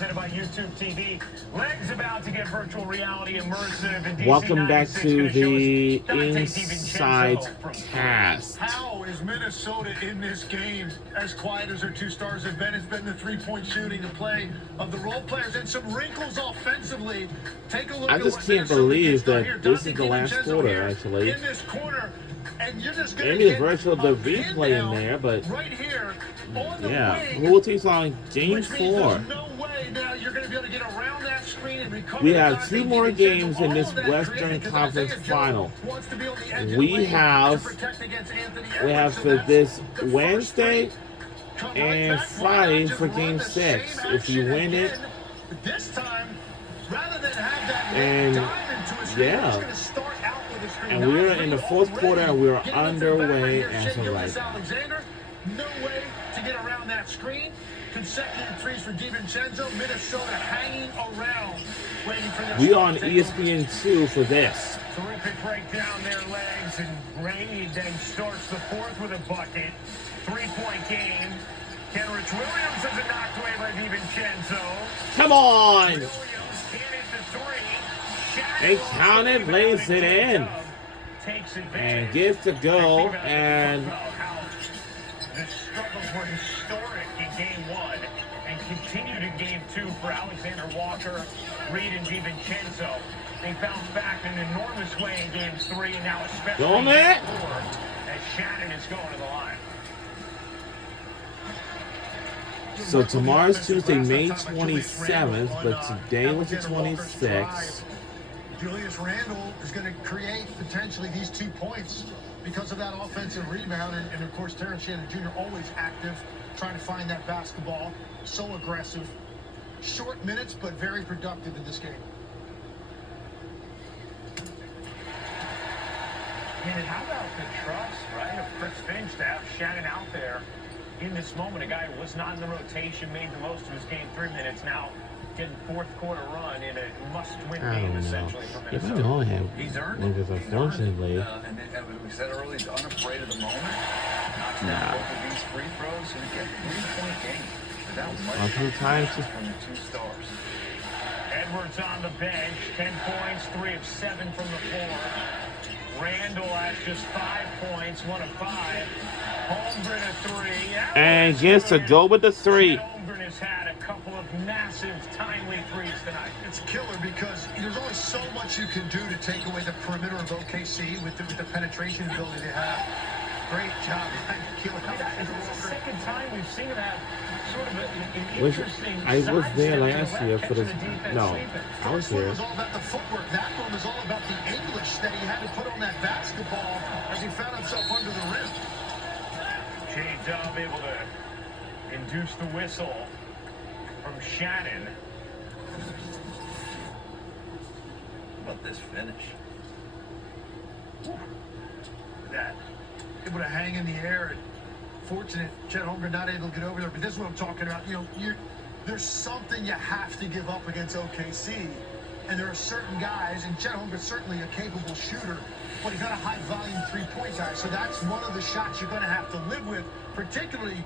presented by YouTube TV. Legs about to get virtual reality immersive. And Welcome back to the Dante Inside DiVincenzo. Cast. How is Minnesota in this game? As quiet as their two stars have been, it's been the three-point shooting, the play of the role players, and some wrinkles offensively. Take a look. I at just what can't Minnesota believe gets done that here. this Dante is the last DiVincenzo quarter, here actually. in this corner, and you're just gonna Maybe the get virtual of the a pin replay in down there, but right here on the yeah. wing, Who will teach on Game which means 4? there's no way now you're going to be able to get around that screen and recover. We have Dante 2 more DiVincenzo. games in All this of that Western created, 'cause Conference Isaiah Joe Final. wants to be on the edge of We the lane have- to protect against Anthony We Edwards, have so for that's this the first Wednesday three. Come right and back. Why Friday not just for run Game the 6. same If you action win it, again? This time, rather than have that and dive into a screen, yeah. he's gonna start out with a screen. And we are in the fourth Already quarter, and we are getting us underway back right here. as Shea of right Gilgeous-Alexander, no way to get around that screen. Consecutive threes for DiVincenzo. Minnesota hanging around, waiting for this. we on ESPN2 for this. Terrific breakdown their legs, and Reid then starts the fourth with a bucket. 3-point game. Kenrich Williams has it knocked away by DiVincenzo. Come on! Williams can't hit the three. And count it, lays it in. Takes advantage. And gets to go, and How the struggles were historic in game 1 and continued in game 2 for Alexander Walker, Reid, and DiVincenzo. They bounced back in an enormous way in games 3 and now especially Don't in it? game 4 as Shannon is going to the line. so tomorrow's Tuesday, May 27th, but today was the 26th. Julius Randle is going to create potentially these 2 points because of that offensive rebound. And of course, Terrence Shannon Jr. always active, trying to find that basketball. So aggressive. Short minutes, but very productive in this game. And how about the trust, right, of Chris Finch to have Shannon out there in this moment? A guy who was not in the rotation, made the most of his game 3 minutes, now getting fourth quarter run in a must-win I game, don't know. essentially, for If I Minnesota. know him, He's earned because it. He's unfortunately, earned it. And we said earlier, he's unafraid of the moment. Knocks down both of these free throws, so we get 3-point game. Without much sometimes contribution from the 2 stars. Edwards on the bench, 10 points, 3 of 7 from the floor. Randall has just 5 points, 1 of 5. Holmgren a 3. and gets to go with the 3. Holmgren has had a couple of massive, timely threes tonight. It's killer because there's only so much you can do to take away the perimeter of OKC with the penetration ability they have. Great job. It's the second time we've seen him have sort of an Was- interesting I was sidestep there to last left, year for catching this. the defense No, sleeping. I was First one here. was all about the footwork. That one was all about the English that he had to put on that basketball as he found himself under the rim. J-Dub able to induce the whistle from Shannon. How about this finish? That able to hang in the air. And fortunate, Chet Holmgren not able to get over there. But this is what I'm talking about. You know, there's something you have to give up against OKC, and there are certain guys, and Chet Holmgren's certainly a capable shooter, but he's not a high-volume three-point guy. So that's one of the shots you're going to have to live with, particularly.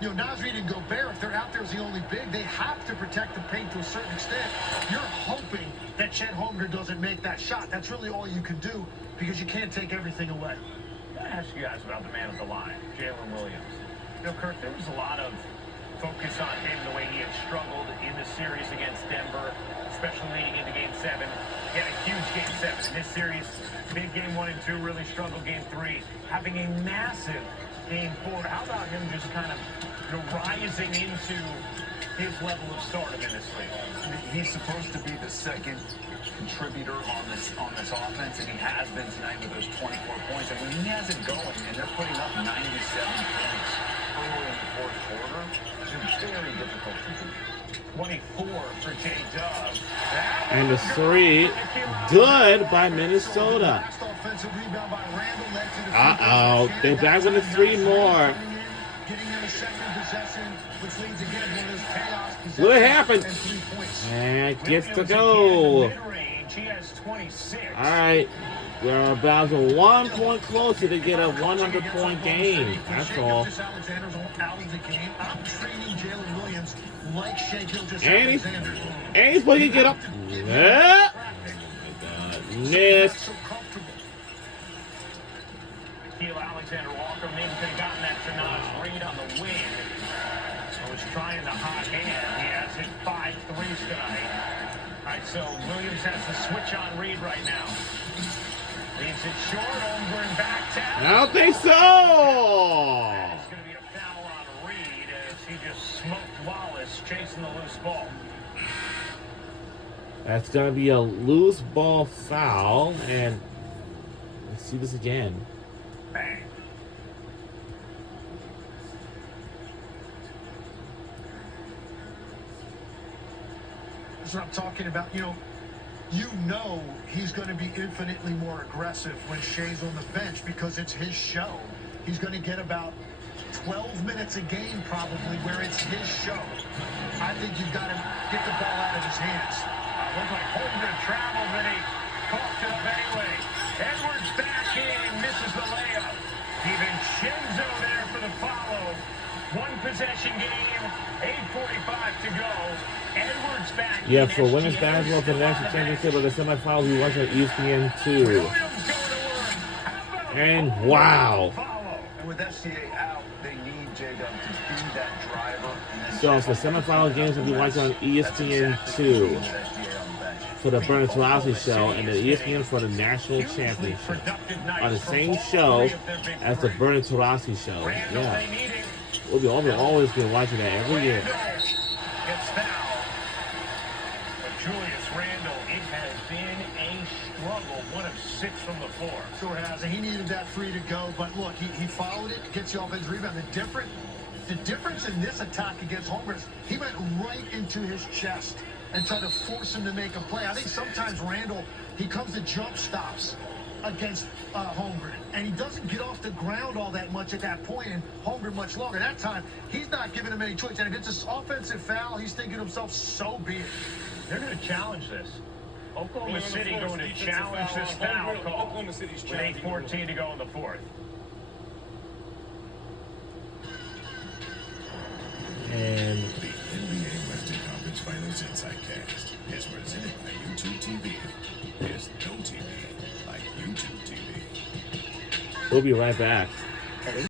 You know, Naz Reid and Gobert, if they're out there as the only big, they have to protect the paint to a certain extent. You're hoping that Chet Holmgren doesn't make that shot. That's really all you can do because you can't take everything away. I gotta ask you guys about the man at the line, Jalen Williams. You know, Kirk, there was a lot of focus on him, the way he had struggled in the series against Denver, especially leading into Game 7. He had a huge Game 7 in this series. Big Game 1 and 2, really struggled Game 3. Having a massive Game 4. How about him just kind of, you know, rising into his level of stardom in this league? He's supposed to be the second contributor on this offense, and he has been tonight with those 24 points. And when he has it going, and they're putting up 97 points early in the fourth quarter, it's very difficult to do. 24 for J-Dub. And the 3, good by Minnesota. Last offensive rebound by Randle led to the Uh-oh, they're back with the 3 more. Getting in the second possession, which leads again one of those chaos possessions. What happened? And 3 points. And gets to Williams go. again in the mid-range. He has 26. All right, we're about to 1 point closer to get a 100-point game. That's all. Alexander's out of the game. I'm treating Jalen Williams like Shea Gilgeous And Alexander. he's supposed to get up. Yeah. Miss. So comfortable. Nikhil Alexander-Walker maybe could have gotten that Sanaz Reed on the wing. I was trying the hot hand. He has hit 5 threes tonight. All right, so Williams has to switch on Reed right now. Leaves it short. Holmgren back tap. I don't think so. It's going to be a foul on Reed as he just smoked Wallace chasing the loose ball. That's going to be a loose ball foul. And let's see this again. Bang. That's what I'm talking about. You know he's going to be infinitely more aggressive when Shea's on the bench because it's his show. He's going to get about 12 minutes a game probably where it's his show. I think you've got to get the ball out of his hands. Looked like Holmgren traveled, but he coughed it up anyway. Edwards back in, misses the layup. DiVincenzo there for the follow. 1 possession game, 8:45 to go. Edwards back in. Yeah, for women's basketball for the national championship of the semifinals, we watch on ESPN 2. Williams going to work. How about And a wow. follow? And with FCA out, they need J-Dub to be that driver. And So for semifinal games, we'll be watching on ESPN 2 for the Bernard Tarasi show and the ESPN for the national championship on the same show as the Bernard Tarasi show. Randall, Yeah, they need it. we'll be always been watching that every year. Randall gets fouled. But Julius Randall, it has been a struggle. 1 of 6 from the floor. Sure has, and he needed that 3 to go. But look, he followed it, gets the offensive rebound. The difference in this attack against Holmgren is he went right into his chest and tried to force him to make a play. I think sometimes Randall, he comes to jump stops against Holmgren, and he doesn't get off the ground all that much at that point, and Holmgren much longer. That time, he's not giving him any choice. And if it's an offensive foul, he's thinking to himself, so be it. They're going to challenge this. Oklahoma City going to challenge this foul call Oklahoma City's with 8:14 to go in the 4th. And The NBA Western Conference Finals Insight Cast is presented by YouTube TV. There's no TV like YouTube TV. we'll be right back.